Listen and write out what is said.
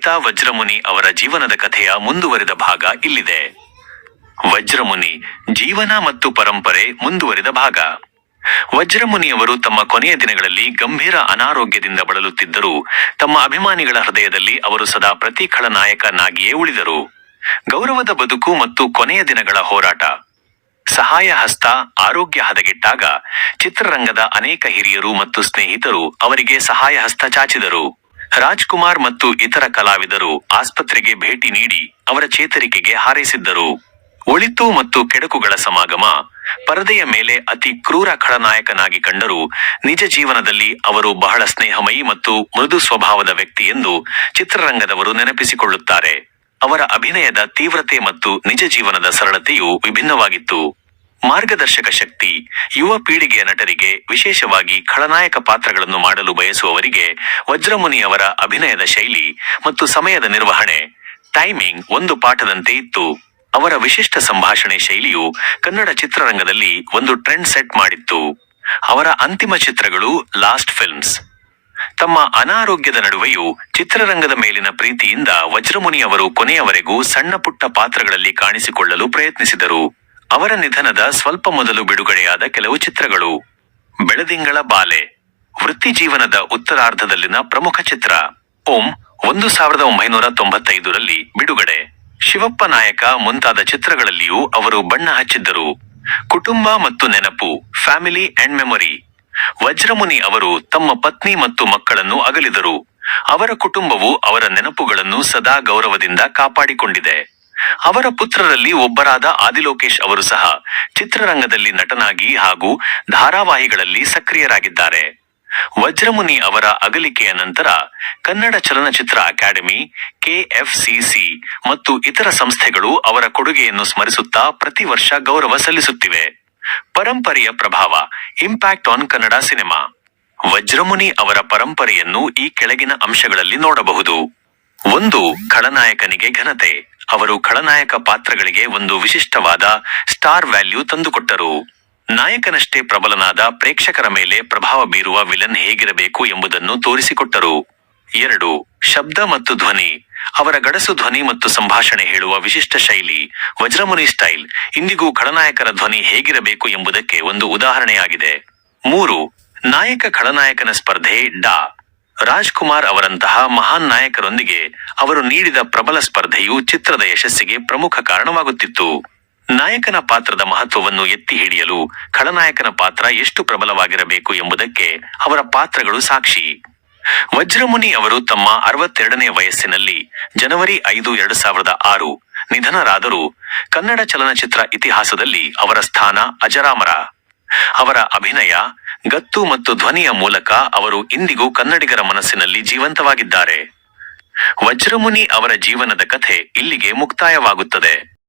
ಪಂಡಿತ ವಜ್ರಮುನಿ ಅವರ ಜೀವನದ ಕಥೆಯ ಮುಂದುವರಿದ ಭಾಗ ಇಲ್ಲಿದೆ. ವಜ್ರಮುನಿ ಜೀವನ ಮತ್ತು ಪರಂಪರೆ ಮುಂದುವರಿದ ಭಾಗ. ವಜ್ರಮುನಿಯವರು ತಮ್ಮ ಕೊನೆಯ ದಿನಗಳಲ್ಲಿ ಗಂಭೀರ ಅನಾರೋಗ್ಯದಿಂದ ಬಳಲುತ್ತಿದ್ದರೂ, ತಮ್ಮ ಅಭಿಮಾನಿಗಳ ಹೃದಯದಲ್ಲಿ ಅವರು ಸದಾ ಪ್ರತೀಕಳ ನಾಯಕನಾಗಿಯೇ ಉಳಿದರು. ಗೌರವದ ಬದುಕು ಮತ್ತು ಕೊನೆಯ ದಿನಗಳ ಹೋರಾಟ. ಸಹಾಯ ಹಸ್ತ ಆರೋಗ್ಯ ಹದಗೆಟ್ಟಾಗ ಚಿತ್ರರಂಗದ ಅನೇಕ ಹಿರಿಯರು ಮತ್ತು ಸ್ನೇಹಿತರು ಅವರಿಗೆ ಸಹಾಯ ಹಸ್ತ ಚಾಚಿದರು. ರಾಜ್ಕುಮಾರ್ ಮತ್ತು ಇತರ ಕಲಾವಿದರು ಆಸ್ಪತ್ರೆಗೆ ಭೇಟಿ ನೀಡಿ ಅವರ ಚೇತರಿಕೆಗೆ ಹಾರೈಸಿದ್ದರು. ಒಳಿತು ಮತ್ತು ಕೆಡಕುಗಳ ಸಮಾಗಮ ಪರದೆಯ ಮೇಲೆ ಅತಿ ಕ್ರೂರ ಖಳನಾಯಕನಾಗಿ ಕಂಡರೂ ನಿಜ ಜೀವನದಲ್ಲಿ ಅವರು ಬಹಳ ಸ್ನೇಹಮಯಿ ಮತ್ತು ಮೃದು ಸ್ವಭಾವದ ವ್ಯಕ್ತಿ ಎಂದು ಚಿತ್ರರಂಗದವರು ನೆನಪಿಸಿಕೊಳ್ಳುತ್ತಾರೆ. ಅವರ ಅಭಿನಯದ ತೀವ್ರತೆ ಮತ್ತು ನಿಜ ಜೀವನದ ಸರಳತೆಯು ವಿಭಿನ್ನವಾಗಿತ್ತು. ಮಾರ್ಗದರ್ಶಕ ಶಕ್ತಿ, ಯುವ ಪೀಳಿಗೆಯ ನಟರಿಗೆ ವಿಶೇಷವಾಗಿ ಖಳನಾಯಕ ಪಾತ್ರಗಳನ್ನು ಮಾಡಲು ಬಯಸುವವರಿಗೆ ವಜ್ರಮುನಿ ಅವರ ಅಭಿನಯದ ಶೈಲಿ ಮತ್ತು ಸಮಯದ ನಿರ್ವಹಣೆ ಟೈಮಿಂಗ್ ಒಂದು ಪಾಠದಂತೆ ಇತ್ತು. ಅವರ ವಿಶಿಷ್ಟ ಸಂಭಾಷಣೆ ಶೈಲಿಯು ಕನ್ನಡ ಚಿತ್ರರಂಗದಲ್ಲಿ ಒಂದು ಟ್ರೆಂಡ್ ಸೆಟ್ ಮಾಡಿತ್ತು. ಅವರ ಅಂತಿಮ ಚಿತ್ರಗಳು ಲಾಸ್ಟ್ ಫಿಲ್ಮ್ಸ್ ತಮ್ಮ ಅನಾರೋಗ್ಯದ ನಡುವೆಯೂ ಚಿತ್ರರಂಗದ ಮೇಲಿನ ಪ್ರೀತಿಯಿಂದ ವಜ್ರಮುನಿ ಅವರು ಕೊನೆಯವರೆಗೂ ಸಣ್ಣ ಪುಟ್ಟ ಪಾತ್ರಗಳಲ್ಲಿ ಕಾಣಿಸಿಕೊಳ್ಳಲು ಪ್ರಯತ್ನಿಸಿದರು. ಅವರ ನಿಧನದ ಸ್ವಲ್ಪ ಮೊದಲು ಬಿಡುಗಡೆಯಾದ ಕೆಲವು ಚಿತ್ರಗಳು. ಬೆಳದಿಂಗಳ ಬಾಲೆ. ವೃತ್ತಿ ಜೀವನದ ಉತ್ತರಾರ್ಧದಲ್ಲಿನ ಪ್ರಮುಖ ಚಿತ್ರ. ಓಂ ಒಂದು ಸಾವಿರದ ಒಂಬೈನೂರ ತೊಂಬತ್ತೈದರಲ್ಲಿ ಬಿಡುಗಡೆ. ಶಿವಪ್ಪ ನಾಯಕ ಮುಂತಾದ ಚಿತ್ರಗಳಲ್ಲಿಯೂ ಅವರು ಬಣ್ಣ ಹಚ್ಚಿದ್ದರು. ಕುಟುಂಬ ಮತ್ತು ನೆನಪು, ಫ್ಯಾಮಿಲಿ ಅಂಡ್ ಮೆಮೊರಿ. ವಜ್ರಮುನಿ ಅವರು ತಮ್ಮ ಪತ್ನಿ ಮತ್ತು ಮಕ್ಕಳನ್ನು ಅಗಲಿದರು. ಅವರ ಕುಟುಂಬವು ಅವರ ನೆನಪುಗಳನ್ನು ಸದಾ ಗೌರವದಿಂದ ಕಾಪಾಡಿಕೊಂಡಿದೆ. ಅವರ ಪುತ್ರರಲ್ಲಿ ಒಬ್ಬರಾದ ಆದಿಲೋಕೇಶ್ ಅವರು ಸಹ ಚಿತ್ರರಂಗದಲ್ಲಿ ನಟನಾಗಿ ಹಾಗೂ ಧಾರಾವಾಹಿಗಳಲ್ಲಿ ಸಕ್ರಿಯರಾಗಿದ್ದಾರೆ. ವಜ್ರಮುನಿ ಅವರ ಅಗಲಿಕೆಯ ನಂತರ ಕನ್ನಡ ಚಲನಚಿತ್ರ ಅಕಾಡೆಮಿ, ಕೆಎಫ್ಸಿಸಿ ಮತ್ತು ಇತರ ಸಂಸ್ಥೆಗಳು ಅವರ ಕೊಡುಗೆಯನ್ನು ಸ್ಮರಿಸುತ್ತಾ ಪ್ರತಿ ವರ್ಷ ಗೌರವ ಸಲ್ಲಿಸುತ್ತಿವೆ. ಪರಂಪರೆಯ ಪ್ರಭಾವ impact on Kannada cinema Vajramuni ಅವರ ಪರಂಪರೆಯನ್ನು ಈ ಕೆಳಗಿನ ಅಂಶಗಳಲ್ಲಿ ನೋಡಬಹುದು. ಒಂದು ಖಳನಾಯಕನಿಗೆ ಘನತೆ. ಅವರು ಖಳನಾಯಕ ಪಾತ್ರಗಳಿಗೆ ಒಂದು ವಿಶಿಷ್ಟವಾದ ಸ್ಟಾರ್ ವ್ಯಾಲ್ಯೂ ತಂದುಕೊಟ್ಟರು. ನಾಯಕನಷ್ಟೇ ಪ್ರಬಲನಾದ ಪ್ರೇಕ್ಷಕರ ಮೇಲೆ ಪ್ರಭಾವ ಬೀರುವ ವಿಲನ್ ಹೇಗಿರಬೇಕು ಎಂಬುದನ್ನು ತೋರಿಸಿಕೊಟ್ಟರು. ಎರಡು, ಶಬ್ದ ಮತ್ತು ಧ್ವನಿ. ಅವರ ಗಡಸು ಧ್ವನಿ ಮತ್ತು ಸಂಭಾಷಣೆ ಹೇಳುವ ವಿಶಿಷ್ಟ ಶೈಲಿ, ವಜ್ರಮುನಿ ಸ್ಟೈಲ್, ಇಂದಿಗೂ ಖಳನಾಯಕರ ಧ್ವನಿ ಹೇಗಿರಬೇಕು ಎಂಬುದಕ್ಕೆ ಒಂದು ಉದಾಹರಣೆಯಾಗಿದೆ. ಮೂರು, ನಾಯಕ ಖಳನಾಯಕನ ಸ್ಪರ್ಧೆ ಡಾ. ರಾಜ್ಕುಮಾರ್ ಅವರಂತಹ ಮಹಾನ್ ನಾಯಕರೊಂದಿಗೆ ಅವರು ನೀಡಿದ ಪ್ರಬಲ ಸ್ಪರ್ಧೆಯು ಚಿತ್ರದ ಯಶಸ್ಸಿಗೆ ಪ್ರಮುಖ ಕಾರಣವಾಗುತ್ತಿತ್ತು. ನಾಯಕನ ಪಾತ್ರದ ಮಹತ್ವವನ್ನು ಎತ್ತಿ ಹಿಡಿಯಲು ಖಳನಾಯಕನ ಪಾತ್ರ ಎಷ್ಟು ಪ್ರಬಲವಾಗಿರಬೇಕು ಎಂಬುದಕ್ಕೆ ಅವರ ಪಾತ್ರಗಳು ಸಾಕ್ಷಿ. ವಜ್ರಮುನಿ ಅವರು ತಮ್ಮ ಅರವತ್ತೆರಡನೇ ವಯಸ್ಸಿನಲ್ಲಿ ಜನವರಿ ಐದು, ಎರಡು ಸಾವಿರದ ಆರು ನಿಧನರಾದರೂ. ಕನ್ನಡ ಚಲನಚಿತ್ರ ಇತಿಹಾಸದಲ್ಲಿ ಅವರ ಸ್ಥಾನ ಅಜರಾಮರ. ಅವರ ಅಭಿನಯ ಗತ್ತು ಮತ್ತು ಧ್ವನಿಯ ಮೂಲಕ ಅವರು ಇಂದಿಗೂ ಕನ್ನಡಿಗರ ಮನಸ್ಸಿನಲ್ಲಿ ಜೀವಂತವಾಗಿದ್ದಾರೆ. ವಜ್ರಮುನಿ ಅವರ ಜೀವನದ ಕಥೆ ಇಲ್ಲಿಗೆ ಮುಕ್ತಾಯವಾಗುತ್ತದೆ.